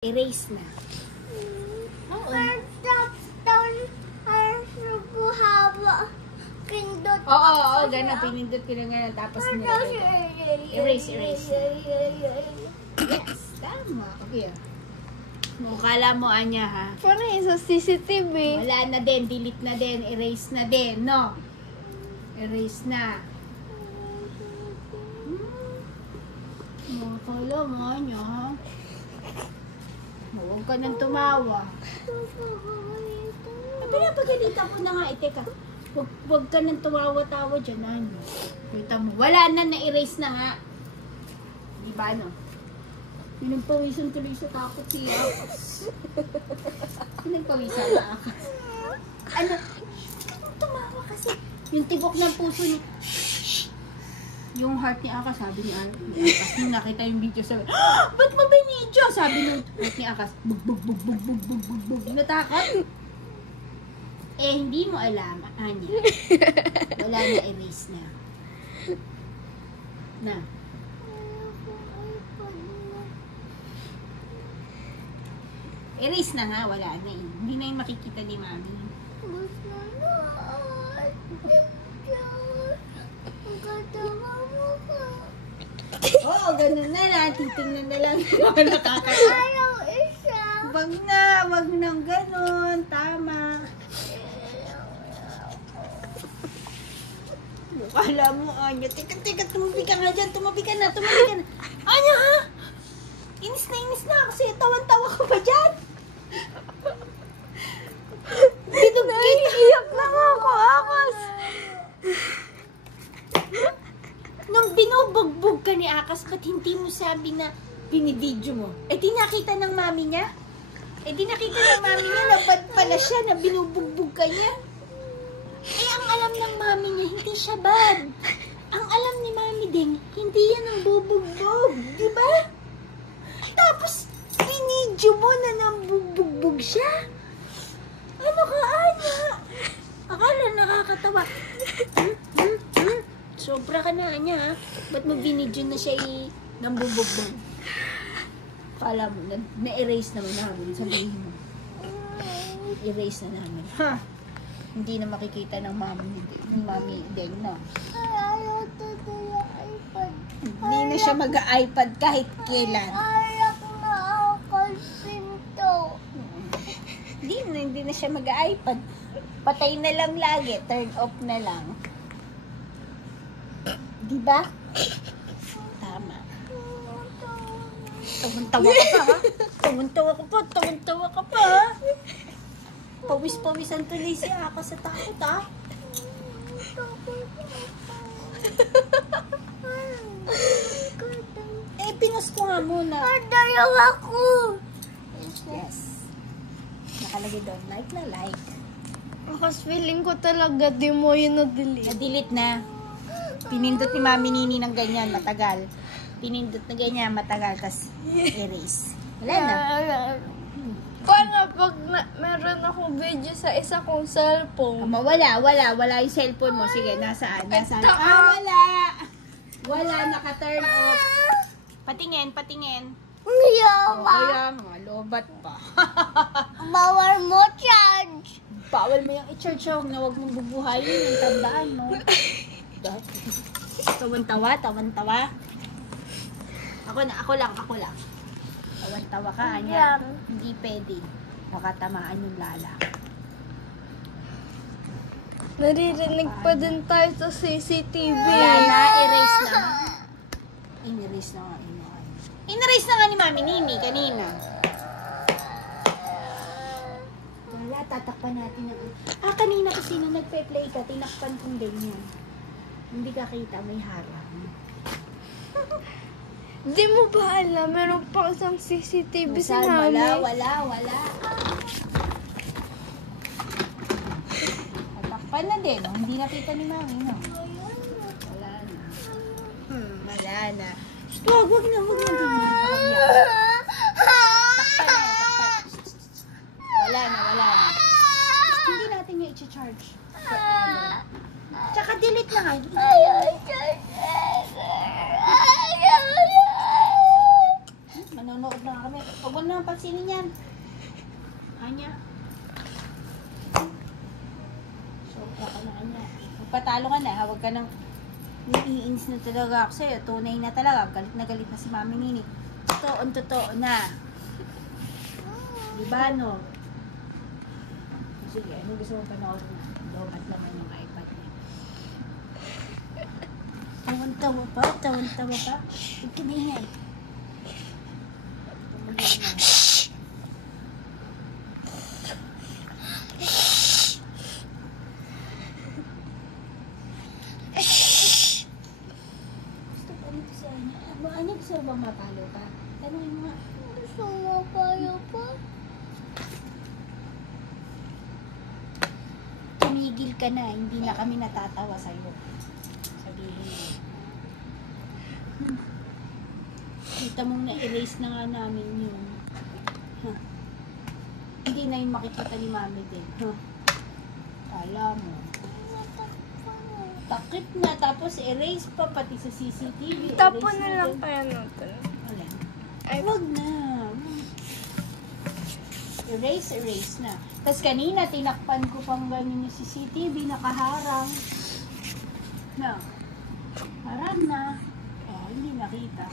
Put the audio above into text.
Erase na. Oo. Oo, gano'n. Pinindot ko na nga. Tapos nilagay. Erase. Yes, tama. Okay. Kala mo, Anya, ha? Paano yun sa CCTV? Wala na din. Delete na din. Erase na din. No? Erase na. Kala mo, Anya, ha? Huwag ka nang tumawa. Pinapagalitan ko na nga. Teka. Huwag ka nang tumawa-tawa dyan, Anya. Kita mo. Wala na. Na-erase na nga. Diba, no? Pinagpawisan tuloy sa takot siya. Pinagpawisan na ako. Ano? Tumawa kasi. Yung tibok ng puso ni... Yung heart ni Akas, sabi ni Akas, nung nakita yung video, sabi, ba't mo binidyo? Sabi ng heart ni Akas, bug. Natakot. Eh, hindi mo alam, Anya. Wala na, erase na. Na. Erase na nga, wala na eh. Hindi na yung makikita ni Mami. Oo, ganun na lang. Titingnan na lang yung mga nakakatawa. Ayaw isa. Wag nang ganun. Tama. Kala mo, Anya. Teka, tumabi ka nga dyan. Tumabi ka na. Anya, ha? Inis na ako sa'yo. Tawan-tawa ko ba dyan? Iyak na nga ako, Akas. Nung binubugbog ka ni Akas, ba't hindi mo sabi na binibidyo mo? Eh, di nakita ng mami niya? Na bad pala siya, na binubugbog ka niya? Eh, ang alam ng mami niya, hindi siya bad. Ang alam ni mami din, hindi yan ang bubugbog. Diba? Tapos, binidyo mo na nang bubugbog siya. Ano ka, Anya? Akala nakakatawa. Sobra ka na, Anya, ha? Ba't mo binidyo na siya nang bubugbog? Akala mo, na-erase naman namin. Sabihin mo. Erase na namin. Ha? Hindi na makikita ng mami din, no? Ayaw to yung iPad. Hindi na siya mag-iPad kahit kailan. Ayaw na ako pinto. Hindi na siya mag-iPad. Patay na lang lagi. Turn off na lang. Diba? Tama. Tawan-tawa ka pa, ha? Tawan-tawa ka pa, ha? Pawis-pawisan tuloy si Akas sa takot, ha? Eh, pinas ko nga muna.Adayaw ako. Yes. Nakalagay doon, like na like. Akas, feeling ko talaga di mo yun na-delete. Na-delete na. Pinindot ni Mami Nini ng ganyan, matagal. Pinindot na ganyan, matagal. Tapos, erase. Wala na. Paano pag meron akong video sa isa kong cellphone? Wala yung cellphone mo. Sige, nasaan? Wala. Wala, naka-turn off. Patingin. Yawa. Kaya mga lobat pa. Bawal mo charge. Bawal mo yung i-charge, huwag mong bubuhayin yung tandaan mo. Tawan-tawa. Ako lang. Tawan-tawa ka, Anya. Hindi pwede. Nakatamaan yung lala. Naririnig pa din tayo sa CCTV. Wala na, erase na. Inerase na nga ni Mami Nini kanina. Wala, tatakpan natin. Kanina kasi nung nagpe-play ka, tinakpan kong ganyan. Hindi ka kita, may harang. Di mo ba alam, meron pa isang CCTV sa Saan? namin. Wala. Tatakpan na din. Hindi nakita ni Mami, no? Wala na. Wag na. Wala na. Hindi natin niya i-charge. Tsaka delete na nga. Manonood na kami. Huwag mo naman pansinin mami niyan. Anya. So, ka na kanya. Magpatalo ka na, ha? Huwag ka nang iinis na talaga ako sa'yo. Tunay na talaga. Galit na si mami Nini. Totoo na. Diba, no? Sige, ano gusto mong panoorin na? At naman yung iPad niya. Tawan-tawa pa. Huwag ka na yan. Tumagin na. Gusto pa nito sa Anya. Ano gusto mo bang mapalo ka? Tanungin mo nga. Gusto mo kayo pa? Tumigil ka na, hindi na kami natatawa sa'yo. Sabihin mo. Kita mong na-erase na nga namin yun. Huh. Hindi na yun makikita ni mami din. Huh. Kala mo. Takip na, tapos erase pa pati sa CCTV. Tapon Erase na lang din. kaya natin. Wala. Ay, Wag na. Erase na. Tapos kanina, tinakpan ko pang ganyan yung CCTV, nakaharang. Na. Harang na. Oh, hindi nakita.